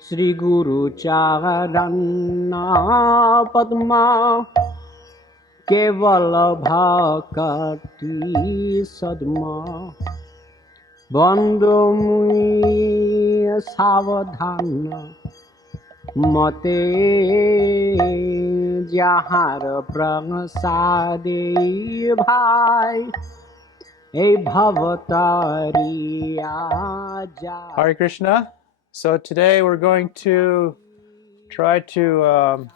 Sri Guru Charana Padma Kevala Bhakati Sadma Bandhu Muni Savadhana Mate Jahar Prasade Bhai Hey Bhavatari Aja. Hare Krishna. So today we're going to try to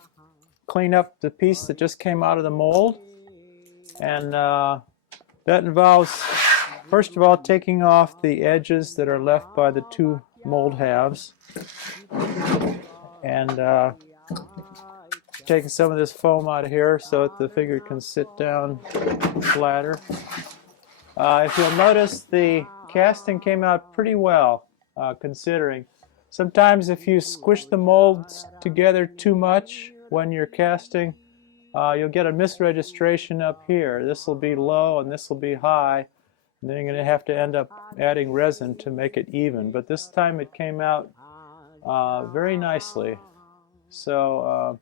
clean up the piece that just came out of the mold. And that involves, first of all, taking off the edges that are left by the two mold halves. And taking some of this foam out of here so that the figure can sit down flatter. If you'll notice, the casting came out pretty well, considering. Sometimes if you squish the molds together too much when you're casting, you'll get a misregistration up here. This will be low and this will be high, and then you're going to have to end up adding resin to make it even. But this time it came out very nicely. So,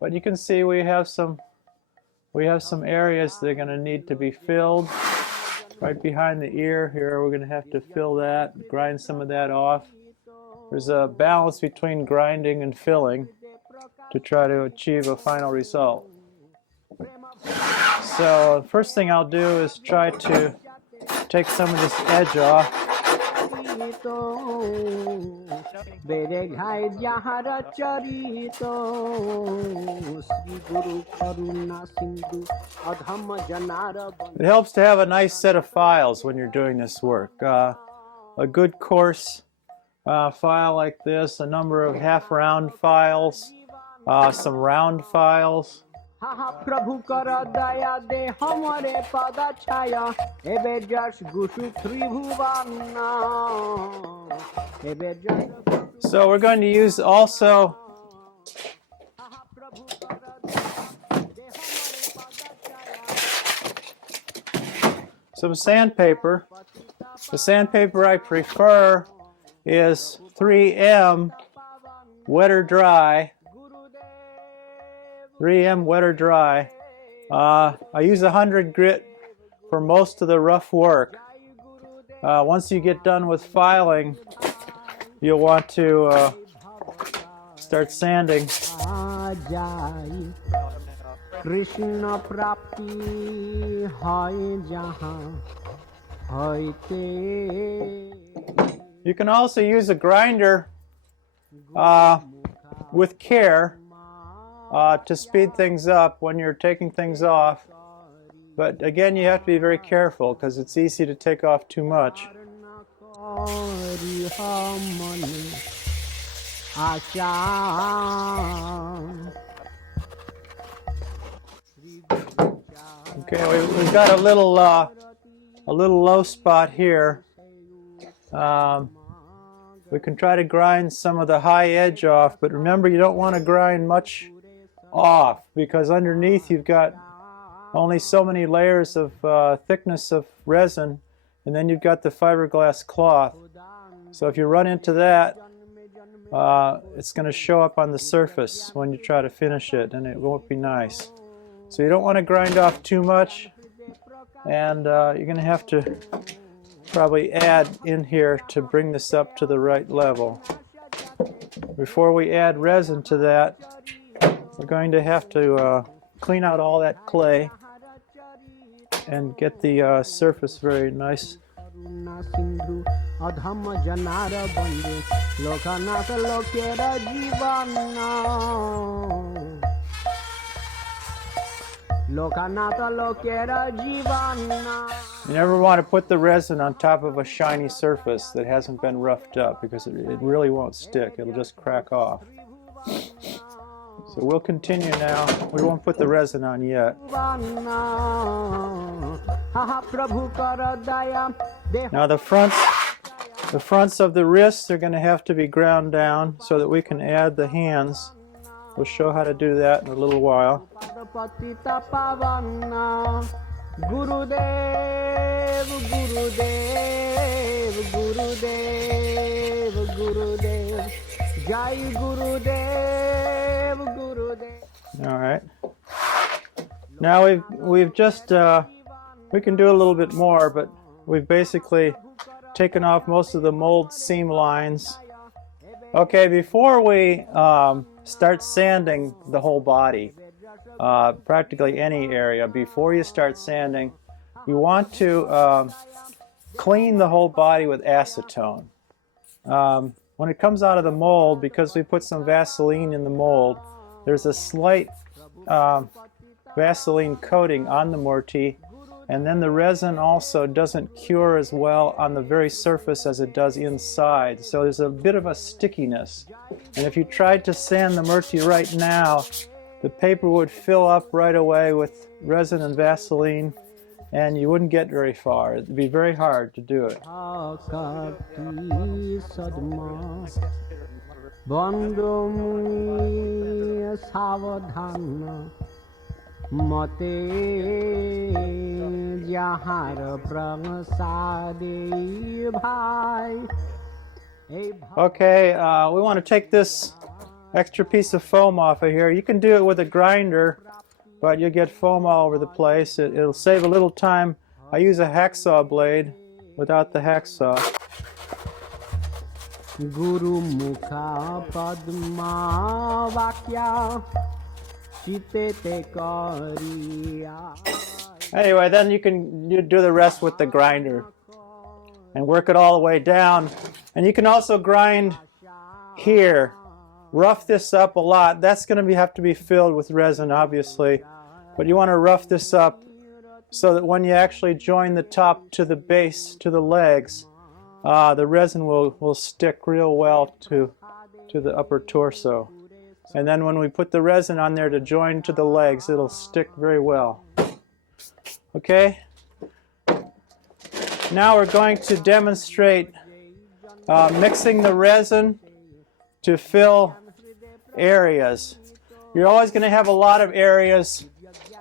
but you can see we have some areas that are going to need to be filled. Right behind the ear here, we're going to have to fill that, grind some of that off. There's a balance between grinding and filling to try to achieve a final result. So the first thing I'll do is try to take some of this edge off. It helps to have a nice set of files when you're doing this work. A good coarse file like this, a number of half-round files, some round files. So we're going to use also some sandpaper. The sandpaper I prefer is 3M wet or dry. 3M wet or dry. I use 100 grit for most of the rough work. Once you get done with filing, you'll want to start sanding. Krishna prapti hoy jahan hoite. You can also use a grinder with care to speed things up when you're taking things off. But again, you have to be very careful because it's easy to take off too much. Okay, we've got a little low spot here. We can try to grind some of the high edge off, but remember, you don't want to grind much off because underneath you've got only so many layers of thickness of resin, and then you've got the fiberglass cloth. So if you run into that, it's going to show up on the surface when you try to finish it, and it won't be nice. So you don't want to grind off too much, and you're going to have to probably add in here to bring this up to the right level. Before we add resin to that, we're going to have to clean out all that clay and get the surface very nice. You never want to put the resin on top of a shiny surface that hasn't been roughed up because it really won't stick. It'll just crack off. So we'll continue now. We won't put the resin on yet. Now the fronts of the wrists are going to have to be ground down so that we can add the hands. We'll show how to do that in a little while. Gurudev, Gurudev, Gurudev, Gurudev, Jai Gurudev, Gurudev. All right. Now we've just we can do a little bit more, but we've basically taken off most of the mold seam lines. Okay, before we start sanding the whole body, practically any area, before you start sanding, you want to clean the whole body with acetone. When it comes out of the mold, because we put some Vaseline in the mold, there's a slight Vaseline coating on the murty, and then the resin also doesn't cure as well on the very surface as it does inside. So there's a bit of a stickiness. And if you tried to sand the murty right now, the paper would fill up right away with resin and Vaseline, and you wouldn't get very far. It'd be very hard to do it. Okay, we want to take this extra piece of foam off of here. You can do it with a grinder, but you'll get foam all over the place. It'll save a little time. I use a hacksaw blade without the hacksaw. Guru Mukha Padma Vakya Chitete Kariya. Anyway, then you do the rest with the grinder and work it all the way down. And you can also grind here. Rough this up a lot. That's going to have to be filled with resin, obviously. But you want to rough this up so that when you actually join the top to the base, to the legs, the resin will stick real well to the upper torso. And then when we put the resin on there to join to the legs, it'll stick very well. Okay? Now we're going to demonstrate mixing the resin to fill areas. You're always going to have a lot of areas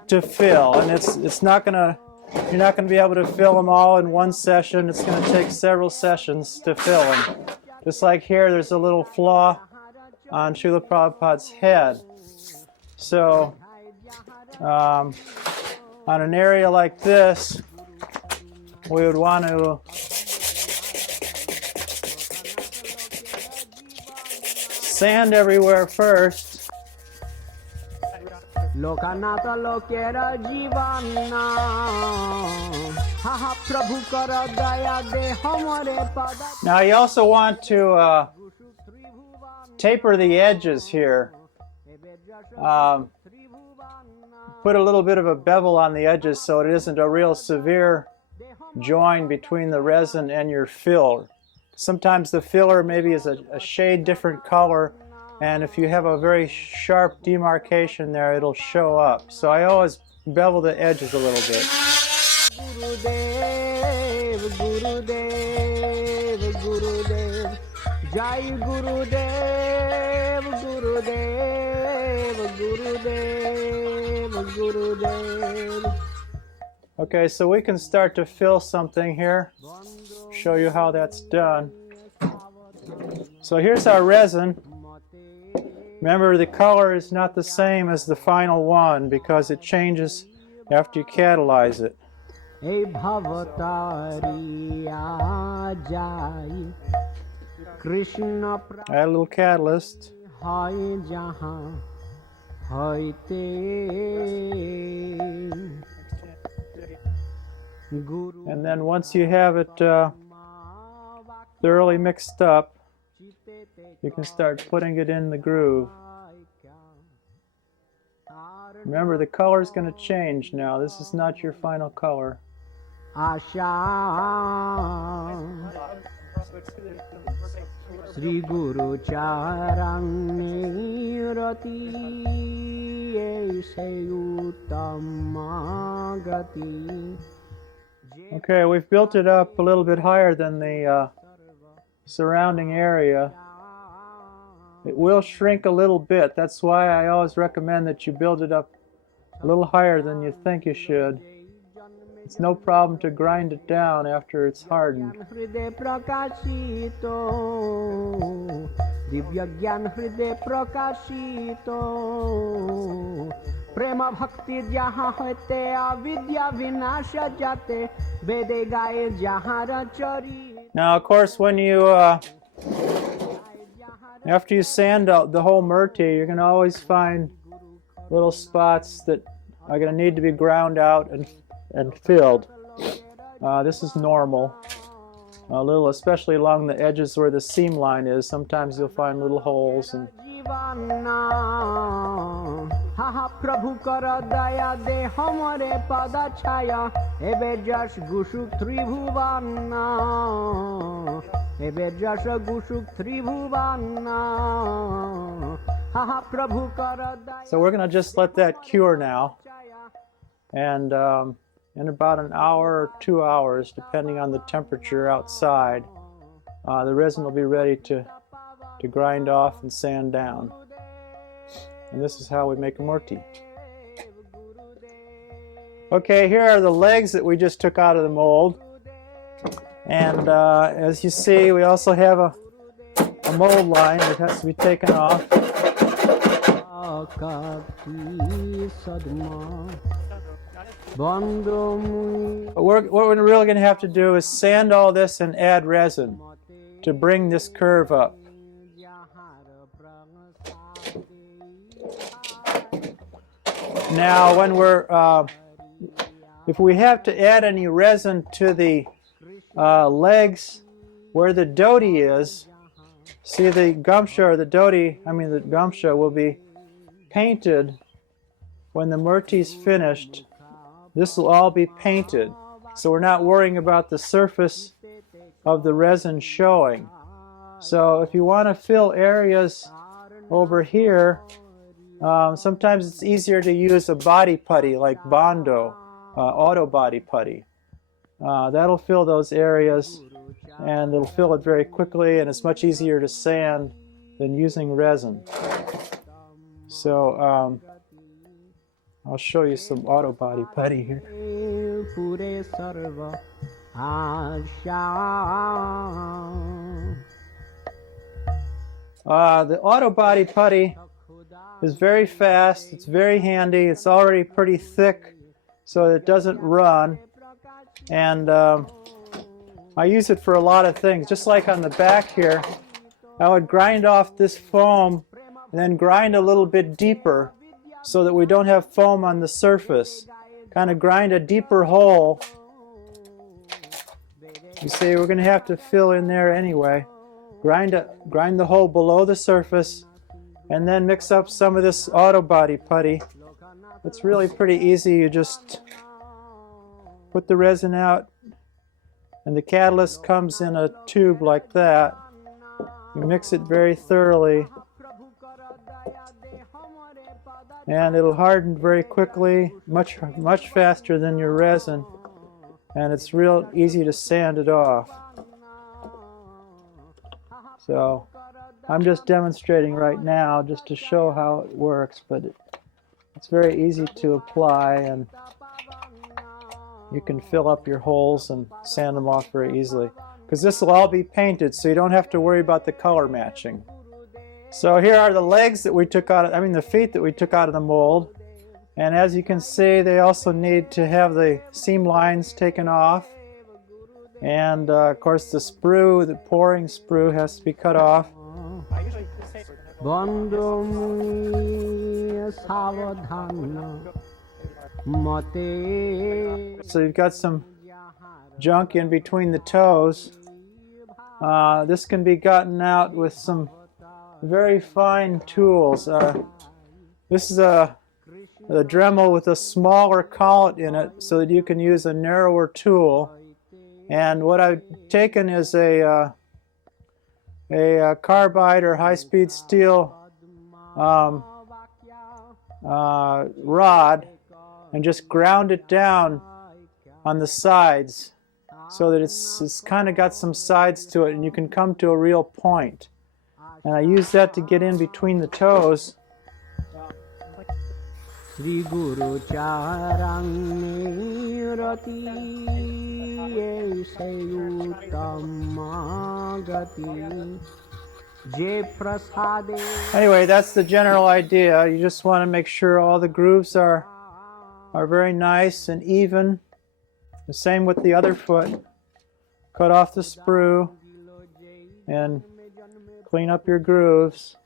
to fill, and you're not going to be able to fill them all in one session. It's going to take several sessions to fill them. Just like here, there's a little flaw on Srila Prabhupada's head. So on an area like this, we would want to sand everywhere first. Lochana Lokera Jivana Haha Prabhu Kara Daya De Hamare Pada. Now you also want to taper the edges here. Put a little bit of a bevel on the edges so it isn't a real severe join between the resin and your fill. Sometimes the filler maybe is a shade different color, and if you have a very sharp demarcation there, it'll show up. So I always bevel the edges a little bit. Gurudev, Gurudev, Gurudev, Jai Gurudev, Gurudev, Gurudev, Gurudev. Okay, so we can start to fill something here. Show you how that's done. So here's our resin. Remember, the color is not the same as the final one because it changes after you catalyze it. Add a little catalyst. And then once you have it thoroughly mixed up, you can start putting it in the groove. Remember, the color is going to change now. This is not your final color. Sri Guru Charani Rati Gati. Okay, we've built it up a little bit higher than the surrounding area. It will shrink a little bit. That's why I always recommend that you build it up a little higher than you think you should. It's no problem to grind it down after it's hardened. हृदय प्रकाशितो दिव्य ज्ञान हृदय प्रकाशितो प्रेम भक्ति जहाँ होते अविद्या विनाश जाते वेदे गाए जहाँ रचरी. Now, of course, when you after you sand out the whole murty, you're going to always find little spots that are going to need to be ground out and filled. This is normal. A little, especially along the edges where the seam line is. Sometimes you'll find little holes. And प्रभु कर दया दे हमरे पद छाया एबे जस गुसुक त्रिभुवन एबे जस गुसुक त्रिभुवन प्रभु कर दया. So we're going to just let that cure now, and in about an hour or 2 hours, depending on the temperature outside, the resin will be ready to grind off and sand down. And this is how we make a murty. Okay, here are the legs that we just took out of the mold. And as you see, we also have a mold line that has to be taken off. But what we're really going to have to do is sand all this and add resin to bring this curve up. Now, when if we have to add any resin to the legs where the doti is, see the gumsha or the gumsha will be painted when the murti is finished. This will all be painted, so we're not worrying about the surface of the resin showing. So if you want to fill areas over here, sometimes it's easier to use a body putty like Bondo, auto body putty. That'll fill those areas, and it'll fill it very quickly, and it's much easier to sand than using resin. So I'll show you some auto body putty here. The auto body putty is very fast, it's very handy, it's already pretty thick so it doesn't run, and I use it for a lot of things. Just like on the back here, I would grind off this foam and then grind a little bit deeper so that we don't have foam on the surface. Kind of grind a deeper hole. You see, we're going to have to fill in there anyway. Grind the hole below the surface, and then mix up some of this auto body putty. It's really pretty easy. You just put the resin out, and the catalyst comes in a tube like that. You mix it very thoroughly, and it'll harden very quickly, much faster than your resin, and it's real easy to sand it off. So I'm just demonstrating right now just to show how it works, but it's very easy to apply, and you can fill up your holes and sand them off very easily, because this will all be painted, so you don't have to worry about the color matching. So here are the legs that we took out of, the feet that we took out of the mold, and as you can see, they also need to have the seam lines taken off, and of course the sprue, the pouring sprue, has to be cut off. So you've got some junk in between the toes. This can be gotten out with some very fine tools. This is a Dremel with a smaller collet in it so that you can use a narrower tool. And what I've taken is a carbide or high-speed steel rod, and just ground it down on the sides so that it's kind of got some sides to it, and you can come to a real point. And I use that to get in between the toes. Sri Guru Charang Rati Aise Uttama Gati Je Prasade. Anyway, that's the general idea. You just want to make sure all the grooves are very nice and even. The same with the other foot. Cut off the sprue and clean up your grooves.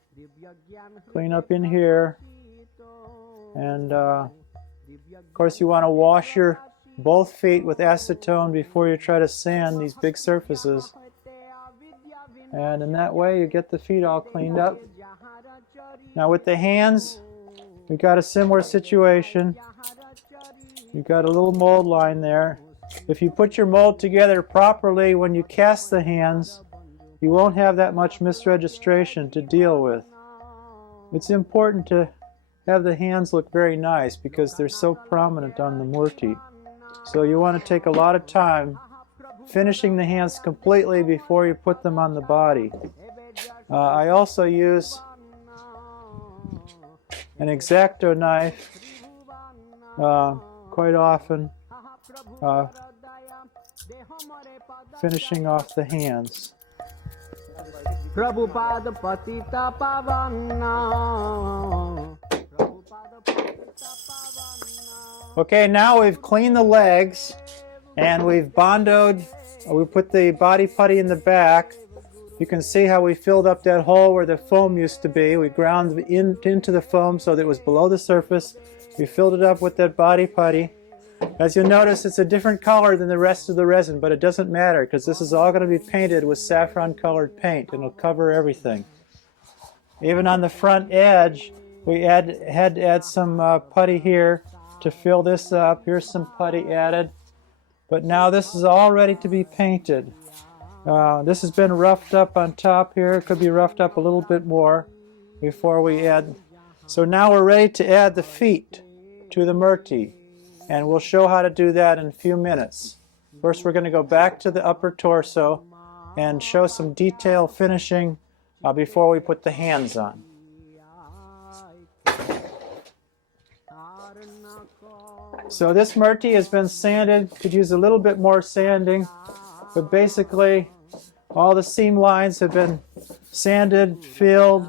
Clean up in here. And of course you want to wash your both feet with acetone before you try to sand these big surfaces. And in that way you get the feet all cleaned up. Now with the hands, we've got a similar situation. You've got a little mold line there. If you put your mold together properly when you cast the hands, you won't have that much misregistration to deal with. It's important to have the hands look very nice because they're so prominent on the Murti. So you want to take a lot of time finishing the hands completely before you put them on the body. I also use an X-Acto knife quite often, finishing off the hands. Prabhupada Patita Pavana. Okay, now we've cleaned the legs and we've bondoed. We put the body putty in the back. You can see how we filled up that hole where the foam used to be. We ground into the foam so that it was below the surface. We filled it up with that body putty. As you'll notice, it's a different color than the rest of the resin, but it doesn't matter because this is all going to be painted with saffron colored paint and it'll cover everything. Even on the front edge, we had to add some putty here to fill this up. Here's some putty added. But now this is all ready to be painted. This has been roughed up on top here. It could be roughed up a little bit more before we add. So now we're ready to add the feet to the Murti. And we'll show how to do that in a few minutes. First we're going to go back to the upper torso and show some detail finishing before we put the hands on. So this Murti has been sanded. Could use a little bit more sanding, but basically all the seam lines have been sanded, filled.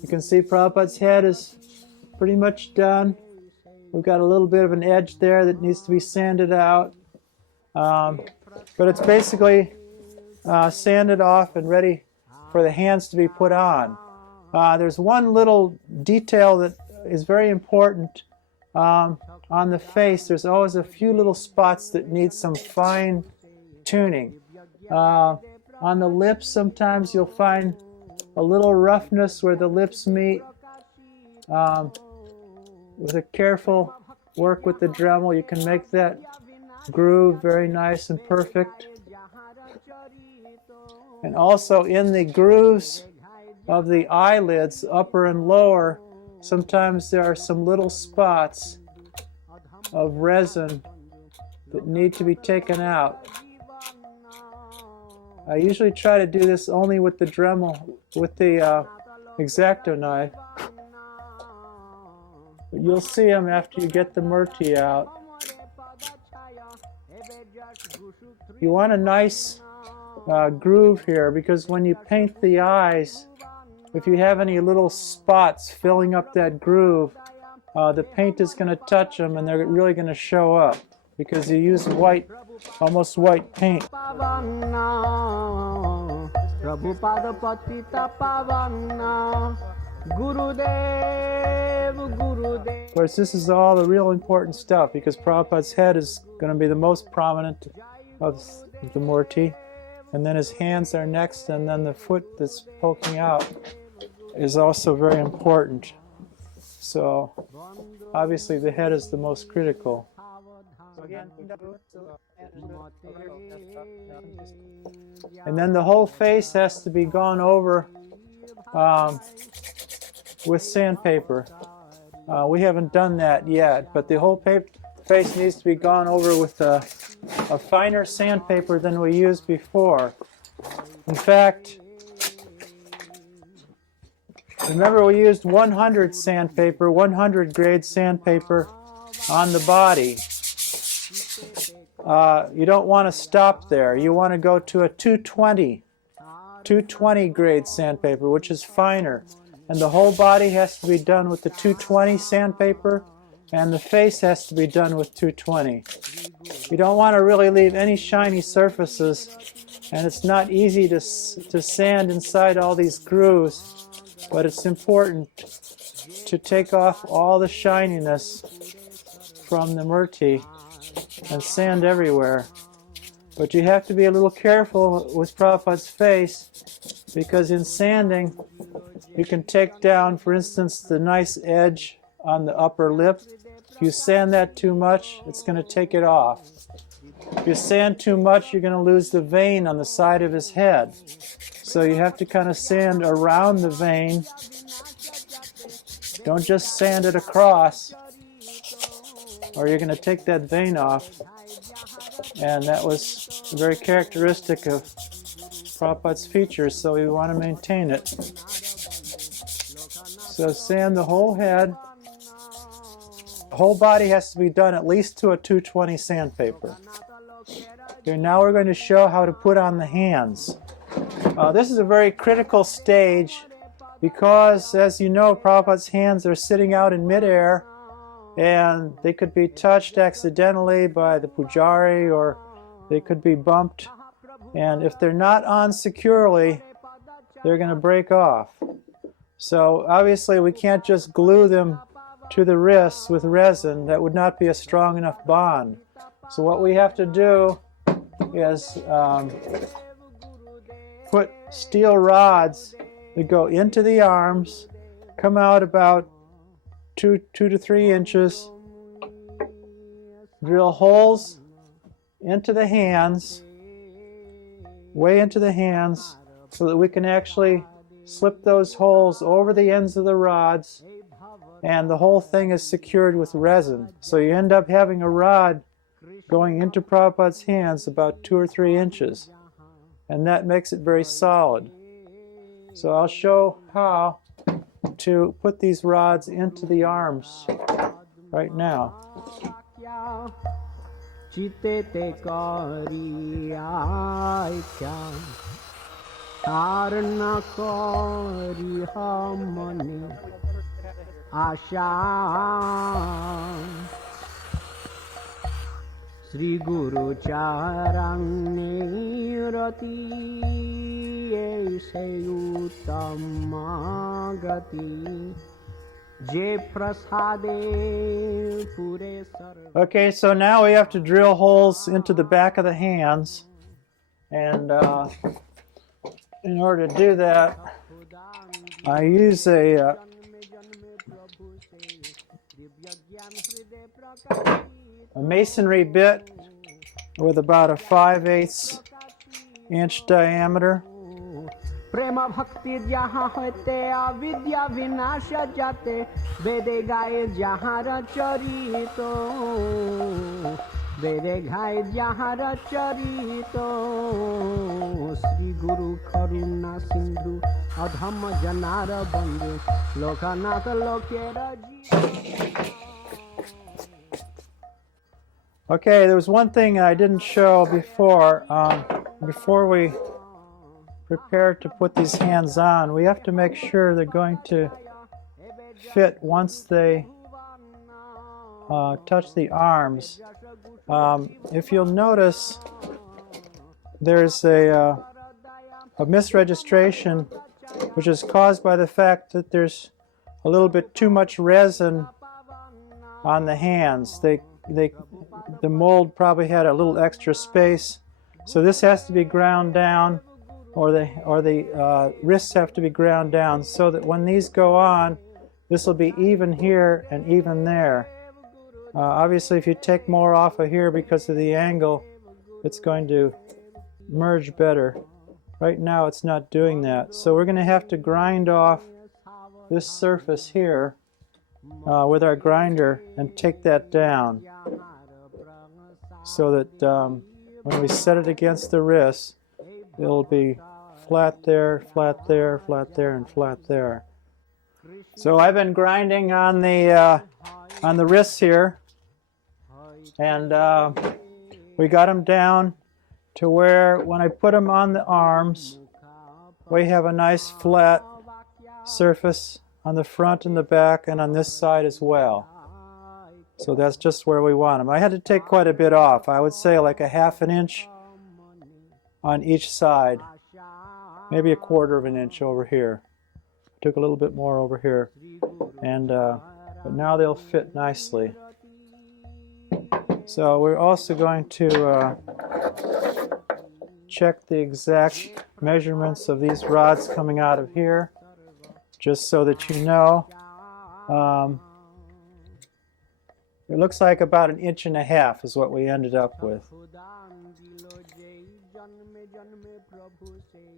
You can see Prabhupada's head is pretty much done. We've got a little bit of an edge there that needs to be sanded out. But it's basically sanded off and ready for the hands to be put on. There's one little detail that is very important. On the face, there's always a few little spots that need some fine tuning. On the lips, sometimes you'll find a little roughness where the lips meet. With a careful work with the Dremel, you can make that groove very nice and perfect. And also in the grooves of the eyelids, upper and lower, sometimes there are some little spots of resin that need to be taken out. I usually try to do this only with the Dremel, with the X-Acto knife. But you'll see them after you get the Murti out. You want a nice groove here because when you paint the eyes, if you have any little spots filling up that groove, the paint is going to touch them and they're really going to show up because you use white, almost white paint. Prabhupada Patita Pavana. Gurudev, Gurudev. Of course, this is all the real important stuff because Prabhupada's head is going to be the most prominent of the Murti. And then his hands are next, and then the foot that's poking out is also very important. So, obviously, the head is the most critical. And then the whole face has to be gone over with sandpaper. We haven't done that yet, but the whole face needs to be gone over with a finer sandpaper than we used before. In fact, Remember, we used 100 sandpaper, 100 grade sandpaper on the body. You don't want to stop there. You want to go to a 220 grade sandpaper, which is finer. And the whole body has to be done with the 220 sandpaper, and the face has to be done with 220. You don't want to really leave any shiny surfaces, and it's not easy to sand inside all these grooves, but it's important to take off all the shininess from the murty and sand everywhere. But you have to be a little careful with Prabhupada's face, because in sanding you can take down, for instance, the nice edge on the upper lip. If you sand that too much, it's going to take it off. If you sand too much, you're going to lose the vein on the side of his head. So you have to kind of sand around the vein. Don't just sand it across, or you're going to take that vein off. And that was very characteristic of Prabhupada's features, so we want to maintain it. So sand the whole head. The whole body has to be done at least to a 220 sandpaper. Okay, now we're going to show how to put on the hands. This is a very critical stage because, as you know, Prabhupada's hands are sitting out in midair, and they could be touched accidentally by the pujari, or they could be bumped. And if they're not on securely, they're going to break off. So obviously we can't just glue them to the wrists with resin. That would not be a strong enough bond. So what we have to do is put steel rods that go into the arms, come out about 2 to 3 inches, drill holes into the hands, way into the hands, so that we can actually slip those holes over the ends of the rods, and the whole thing is secured with resin. So you end up having a rod going into Prabhupada's hands about 2 or 3 inches, and that makes it very solid. So I'll show how to put these rods into the arms right now. Sri Guru Charani Rati Aise Uttama Gati Je Prasade Pure Sarva. Okay, so now we have to drill holes into the back of the hands, and in order to do that, I use a masonry bit with about a 5/8 inch diameter. Prema bhakti jahan hote avidya vinasha jate vede gaye jahan racharito vede gaye jahan racharito Sri Guru Karuna Sindhu Adham Janara Bandhu Lochana Prabhus. Okay, there was one thing I didn't show before. Before we prepare to put these hands on, we have to make sure they're going to fit once they touch the arms. If you'll notice, there's a misregistration, which is caused by the fact that there's a little bit too much resin on the hands. The mold probably had a little extra space, so this has to be ground down, or the wrists have to be ground down, so that when these go on, this will be even here and even there. Obviously, if you take more off of here because of the angle, it's going to merge better. Right now it's not doing that, so we're going to have to grind off this surface here with our grinder and take that down, so that when we set it against the wrist, it'll be flat there, flat there, flat there, and flat there. So I've been grinding on the wrists here, and we got them down to where when I put them on the arms, we have a nice flat surface on the front and the back and on this side as well. So that's just where we want them. I had to take quite a bit off. I would say like a ½ an inch on each side, maybe a ¼ of an inch over here. Took a little bit more over here, and but now they'll fit nicely. So we're also going to check the exact measurements of these rods coming out of here, just so that you know. It looks like about 1.5 inches is what we ended up with.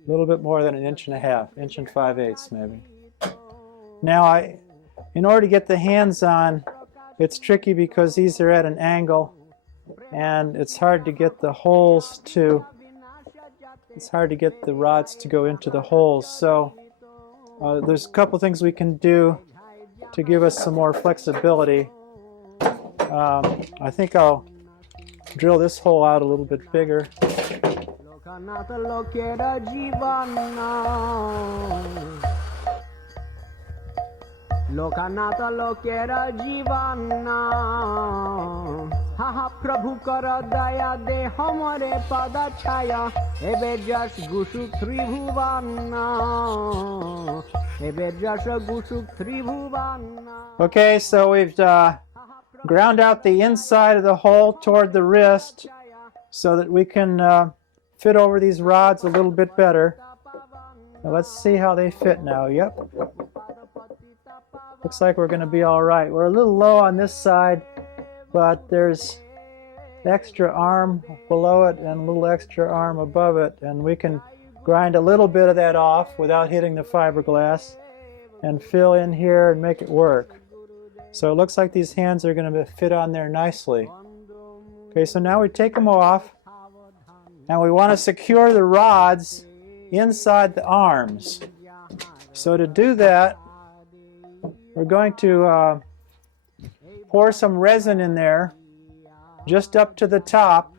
A little bit more than 1.5 inches, 1 5/8 maybe. Now, in order to get the hands on, it's tricky because these are at an angle, and it's hard to get the holes to, it's hard to get the rods to go into the holes. So there's a couple things we can do to give us some more flexibility. I think I'll drill this hole out a little bit bigger. लोकानाथ लोकेरा जीवाना हा हा प्रभु कर दया दे हमरे पद छाया एबे जस गुसु त्रिभुवना एबे जस गुसु त्रिभुवना. Okay, so we've ground out the inside of the hole toward the wrist so that we can fit over these rods a little bit better. Now let's see how they fit now. Yep. Looks like we're going to be all right. We're a little low on this side, but there's extra arm below it and a little extra arm above it, and we can grind a little bit of that off without hitting the fiberglass and fill in here and make it work. So it looks like these hands are going to fit on there nicely. Okay, so now we take them off, and we want to secure the rods inside the arms. So to do that, we're going to pour some resin in there, just up to the top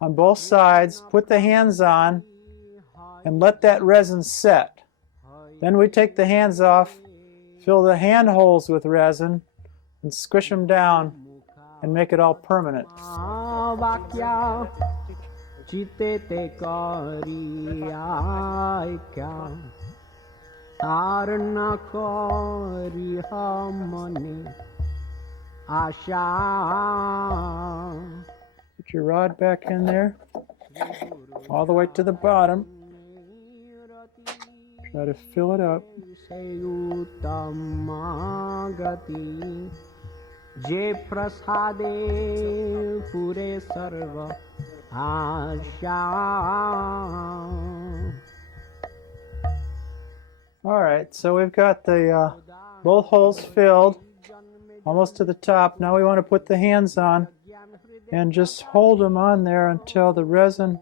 on both sides, put the hands on, and let that resin set. Then we take the hands off, fill the hand holes with resin, and squish them down and make it all permanent. Put your rod back in there, all the way to the bottom. Try to fill it up. All right, so we've got the both holes filled almost to the top. Now we want to put the hands on and just hold them on there until the resin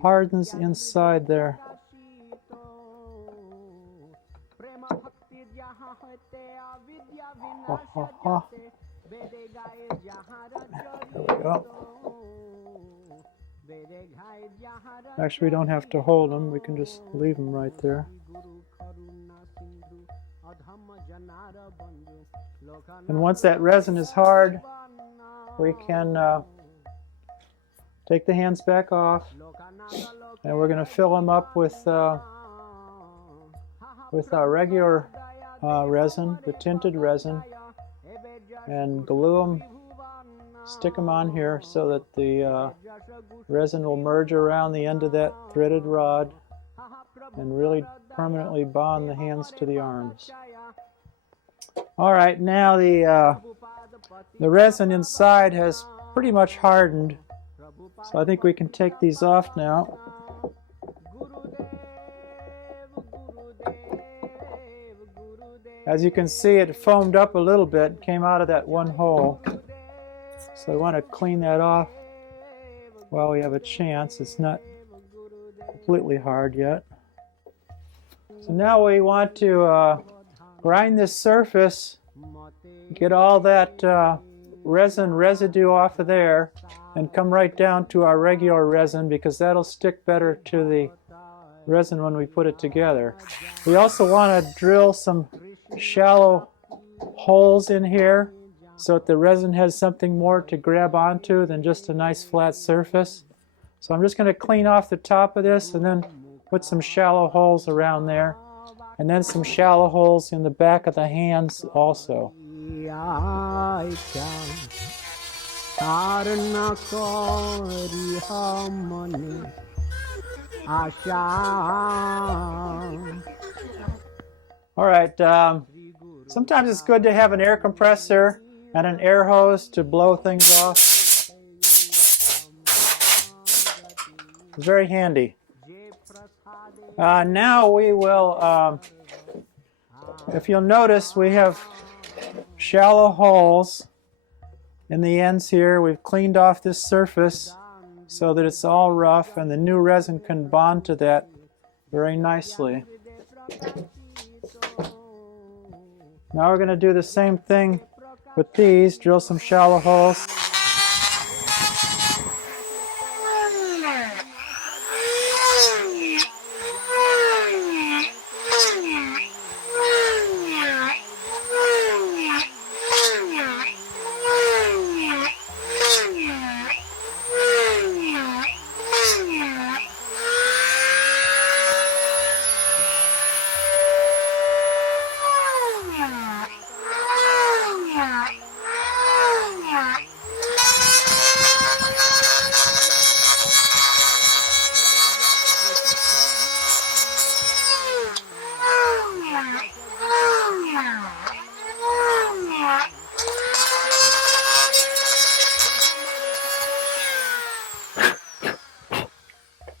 hardens inside there. There we go. Actually, we don't have to hold them. We can just leave them right there. And once that resin is hard, we can take the hands back off, and we're going to fill them up with our regular resin, the tinted resin, and glue them, stick them on here so that the resin will merge around the end of that threaded rod and really permanently bond the hands to the arms. All right, now the resin inside has pretty much hardened, so I think we can take these off now. As you can see, it foamed up a little bit, came out of that one hole. So I want to clean that off while we have a chance. It's not completely hard yet. So now we want to grind this surface, get all that resin residue off of there, and come right down to our regular resin, because that'll stick better to the resin when we put it together. We also want to drill some shallow holes in here so that the resin has something more to grab onto than just a nice flat surface. So I'm just going to clean off the top of this and then put some shallow holes around there, and then some shallow holes in the back of the hands also. All right, sometimes it's good to have an air compressor and an air hose to blow things off. It's very handy. Now we will, if you'll notice, we have shallow holes in the ends here. We've cleaned off this surface so that it's all rough, and the new resin can bond to that very nicely. Now we're going to do the same thing with these, drill some shallow holes.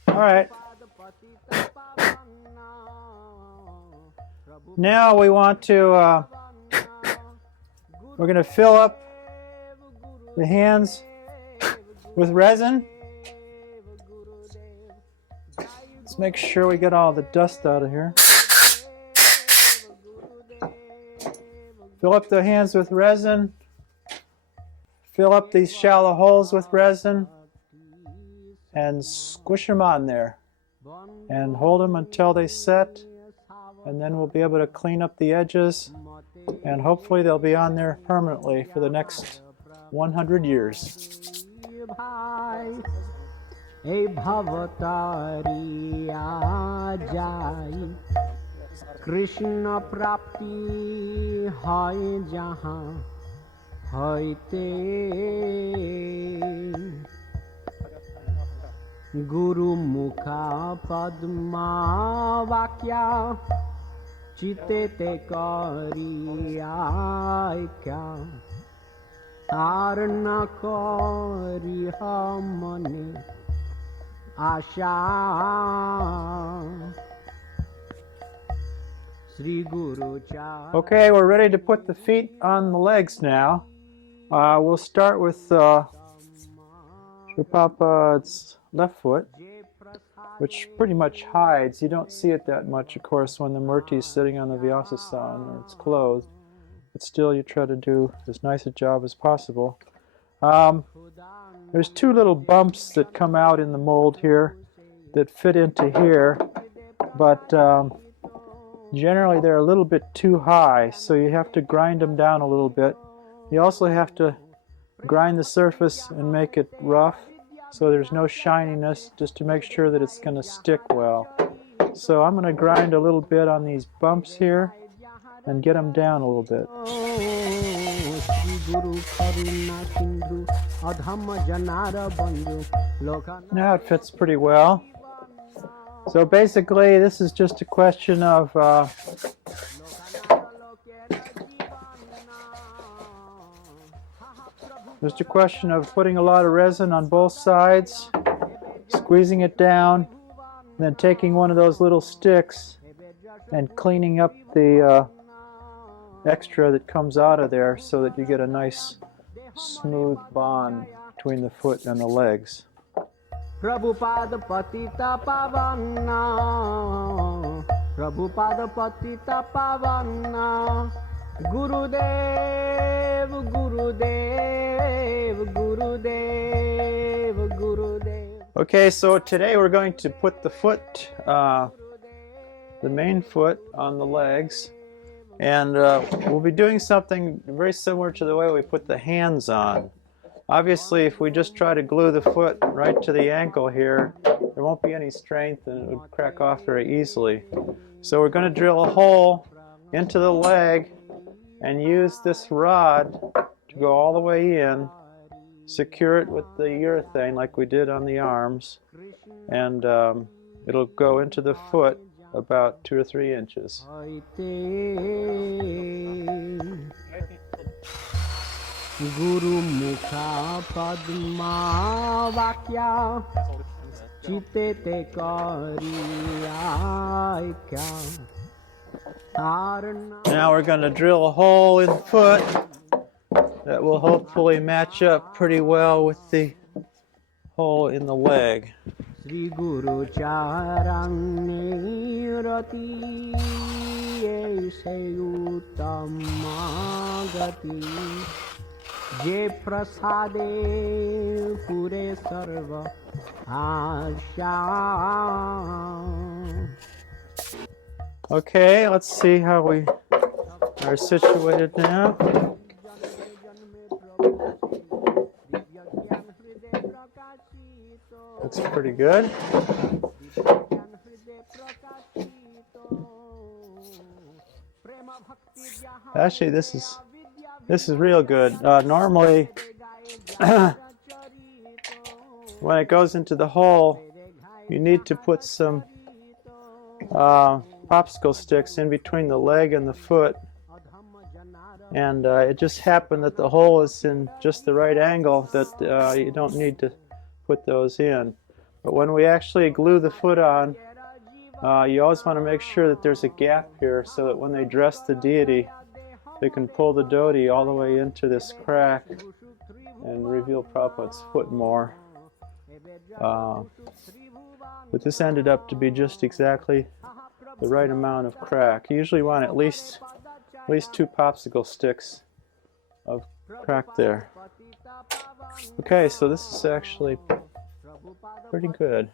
All right. Now we want to, we're going to fill up the hands with resin. Let's make sure we get all the dust out of here. Fill up the hands with resin. Fill up these shallow holes with resin. And squish them on there. And hold them until they set. And then we'll be able to clean up the edges. And hopefully they'll be on there permanently for the next 100 years. Krishna prapti hai jahan hoite Guru mukha padma vakya chitete kariya kya tarna kariha mane asha. Okay, we're ready to put the feet on the legs now. We'll start with Srila Prabhupada's left foot, which pretty much hides. You don't see it that much, of course, when the Murti is sitting on the Vyasasana or it's clothed. But still, you try to do as nice a job as possible. There's two little bumps that come out in the mold here that fit into here, but generally they're a little bit too high, so you have to grind them down a little bit. You also have to grind the surface and make it rough so there's no shininess, just to make sure that it's going to stick well. So I'm going to grind a little bit on these bumps here and get them down a little bit. Now it fits pretty well. So basically, this is just a question of putting a lot of resin on both sides, squeezing it down, and then taking one of those little sticks and cleaning up the extra that comes out of there so that you get a nice smooth bond between the foot and the legs. Prabhupada patita pavana Prabhupada Patita Pavana Gurudev Gurudev Gurudev Gurudev. Okay, so today we're going to put the foot, the main foot on the legs, and we'll be doing something very similar to the way we put the hands on. Obviously, if we just try to glue the foot right to the ankle here, there won't be any strength and it would crack off very easily. So we're going to drill a hole into the leg and use this rod to go all the way in, secure it with the urethane like we did on the arms, and it'll go into the foot about 2 or 3 inches. Guru Mukha Padma Vakya Chitete Kariyakya. Now we're going to drill a hole in the foot that will hopefully match up pretty well with the hole in the leg. Sri Guru Charani Rati Seyutamagati Je Prasade Pure Sarva Asha. Okay, let's see how we are situated now. Looks pretty good. Actually, this is real good. Normally, when it goes into the hole, you need to put some popsicle sticks in between the leg and the foot, and it just happened that the hole is in just the right angle that you don't need to put those in. But when we actually glue the foot on, you always want to make sure that there's a gap here so that when they dress the deity, they can pull the dhoti all the way into this crack and reveal Prabhupada's foot more. But this ended up to be just exactly the right amount of crack. You usually want at least 2 popsicle sticks of crack there. Okay, so this is actually pretty good.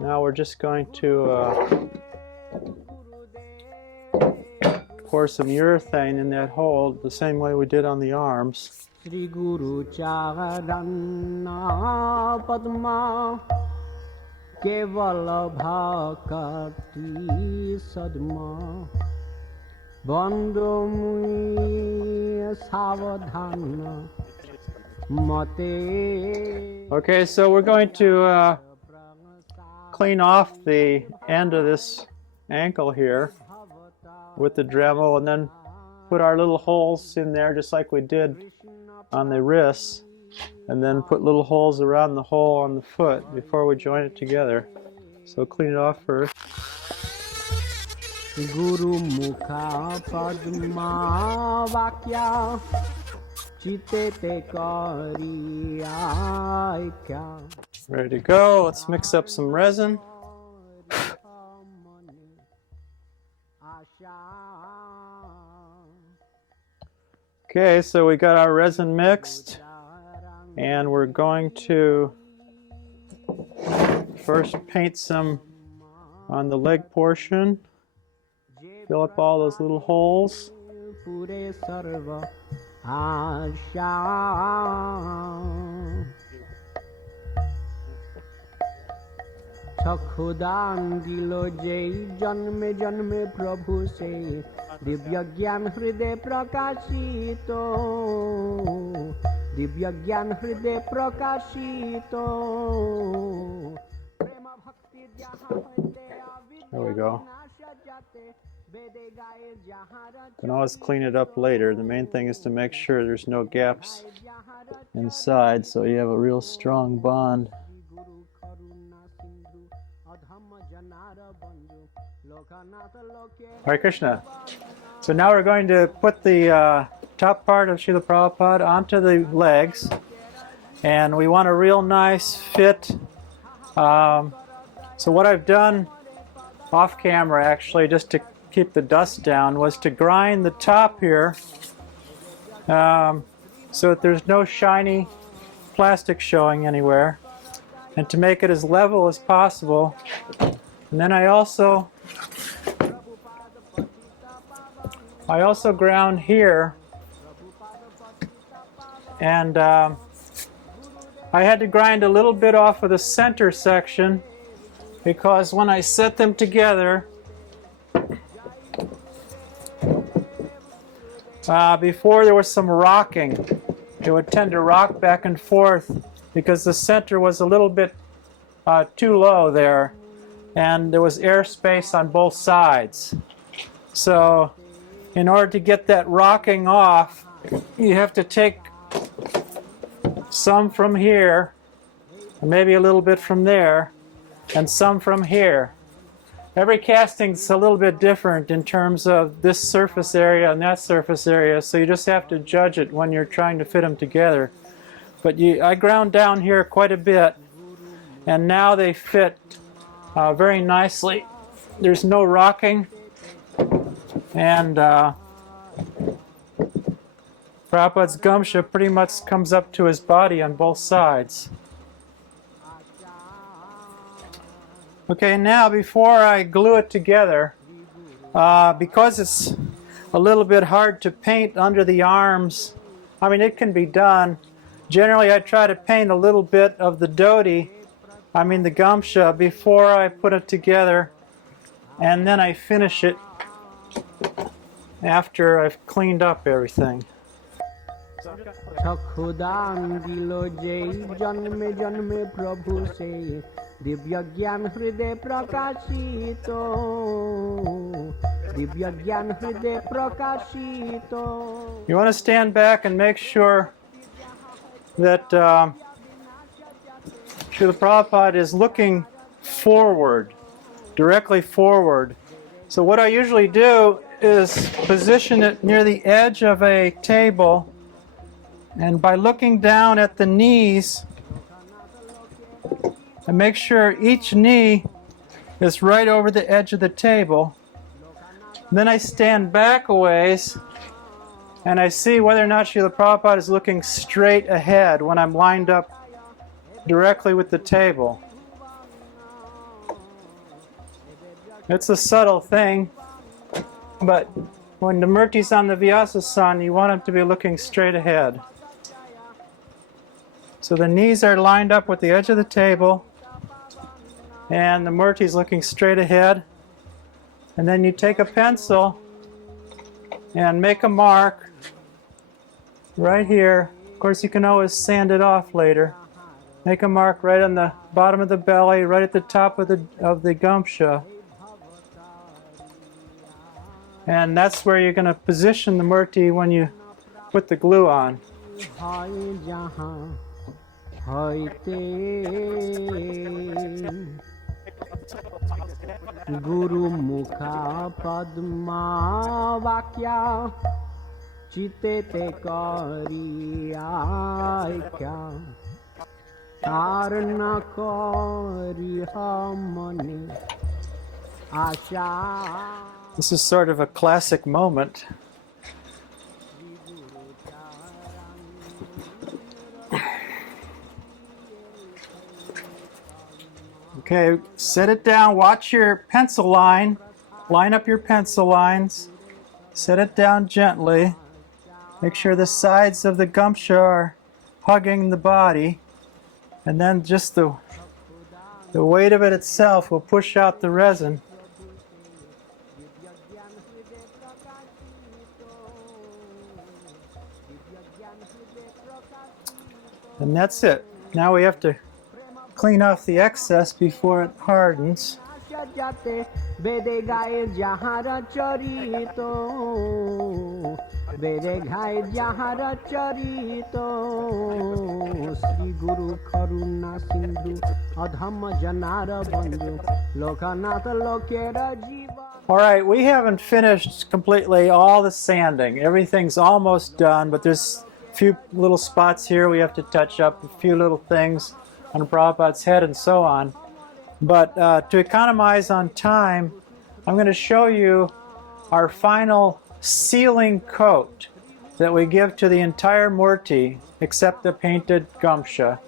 Now we're just going to pour some urethane in that hole the same way we did on the arms. Sri Guru Charana Padma Kevala Bhakati Sadma Bandhu Muni Savadhana Mate. Okay, so we're going to clean off the end of this ankle here with the Dremel, and then put our little holes in there just like we did on the wrists, and then put little holes around the hole on the foot before we join it together. So clean it off first. Guru Mukha Padma Vakya Chitete Kariyakya. Ready to go. Let's mix up some resin. Okay, so we got our resin mixed, and we're going to first paint some on the leg portion. Fill up all those little holes. Chakhudan dilo jai janme janme Prabhu se Divya Gyan Hriday Prakashito Divya Gyan Hriday Prakashito. There we go. Can always clean it up later. The main thing is to make sure there's no gaps inside, so you have a real strong bond. Hare Krishna. So now we're going to put the top part of Srila Prabhupada onto the legs, and we want a real nice fit. So what I've done off camera actually, just to keep the dust down, was to grind the top here so that there's no shiny plastic showing anywhere, and to make it as level as possible. And then I also ground here, and I had to grind a little bit off of the center section because when I set them together, before there was some rocking. It would tend to rock back and forth because the center was a little bit too low there, and there was airspace on both sides. So in order to get that rocking off, you have to take some from here, and maybe a little bit from there, and some from here. Every casting's a little bit different in terms of this surface area and that surface area, so you just have to judge it when you're trying to fit them together. But I ground down here quite a bit, and now they fit very nicely. There's no rocking, and Prabhupada's gumsha pretty much comes up to his body on both sides. Okay, now before I glue it together, because it's a little bit hard to paint under the arms, I mean, it can be done. Generally, I try to paint a little bit of the dhoti, the gumsha, before I put it together, and then I finish it after I've cleaned up everything. चक्षुदान दिलो जय जन्मे जन्मे प्रभु से दिव्य ज्ञान हृदय प्रकाशित दिव्य ज्ञान हृदय प्रकाशित. You want to stand back and make sure that Srila Prabhupada is looking forward, directly forward. So what I usually do is position it near the edge of a table, and by looking down at the knees, I make sure each knee is right over the edge of the table. Then I stand back a ways, and I see whether or not Srila Prabhupada is looking straight ahead when I'm lined up directly with the table. It's a subtle thing, but when the Murti's on the Vyasasana, you want him to be looking straight ahead. So the knees are lined up with the edge of the table, and the Murti's looking straight ahead. And then you take a pencil and make a mark right here. Of course, you can always sand it off later. Make a mark right on the bottom of the belly, right at the top of the gumsha. And that's where you're going to position the Murti when you put the glue on. Guru Mukha Padma Vakya Chitete Kariyakya Karna Karihamani Asha. This is sort of a classic moment. Okay, set it down. Watch your pencil line. Line up your pencil lines. Set it down gently. Make sure the sides of the gumsha are hugging the body. And then just the weight of it itself will push out the resin. And that's it. Now we have to clean off the excess before it hardens. All right, we haven't finished completely all the sanding. Everything's almost done, but there's a few little spots here we have to touch up, a few little things on Prabhupada's head and so on. But to economize on time, I'm going to show you our final sealing coat that we give to the entire Murti except the painted Gamsha.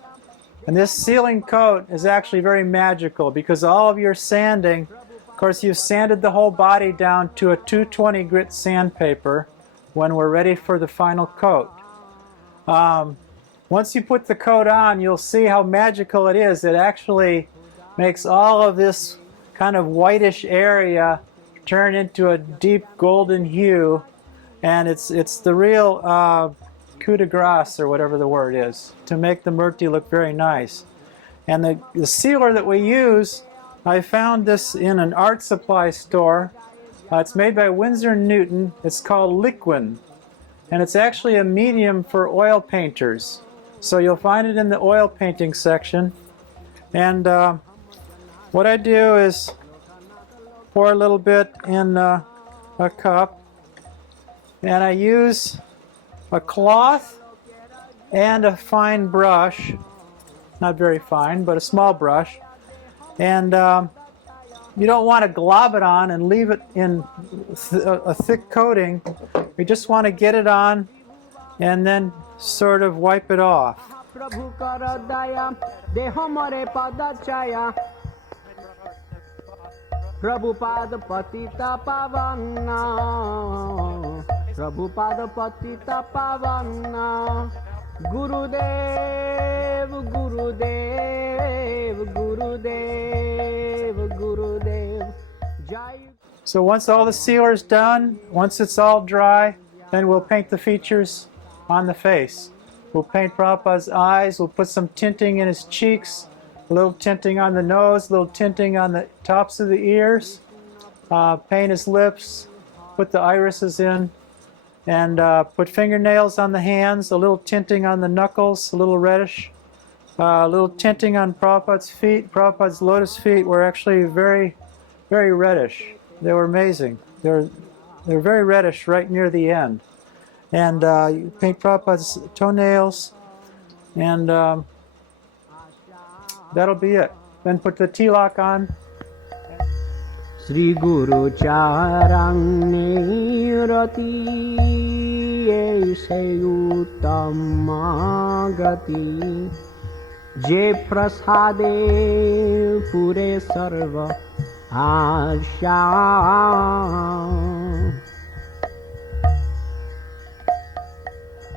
And this sealing coat is actually very magical because all of your sanding, of course you've sanded the whole body down to a 220 grit sandpaper when we're ready for the final coat. Once you put the coat on, you'll see how magical it is. It actually makes all of this kind of whitish area turn into a deep golden hue, and it's the real coup de grace, or whatever the word is, to make the Murti look very nice. And the sealer that we use, I found this in an art supply store. It's made by Winsor & Newton. It's called Liquin, and it's actually a medium for oil painters. So you'll find it in the oil painting section. And what I do is pour a little bit in a cup, and I use a cloth and a fine brush, not very fine, but a small brush. And you don't want to glob it on and leave it in a thick coating. You just want to get it on and then sort of wipe it off. Prabhupada patita pavana, Prabhupada patita pavana, Gurudev, Gurudev, Gurudev, Gurudev. Jai. So once all the sealer is done, once it's all dry, then we'll paint the features on the face. We'll paint Prabhupada's eyes, we'll put some tinting in his cheeks, a little tinting on the nose, a little tinting on the tops of the ears, paint his lips, put the irises in, and put fingernails on the hands, a little tinting on the knuckles, a little reddish, a little tinting on Prabhupada's feet. Prabhupada's lotus feet were actually very, very reddish. They were amazing. They're very reddish right near the end. And you paint Prabhupada's toenails, and that'll be it. Then put the tilak on. Sri Guru Charani Rati Aise Uttama Gati Je Prasade Pure Sarva Asha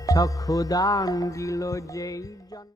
Chakhudan Dilo Jai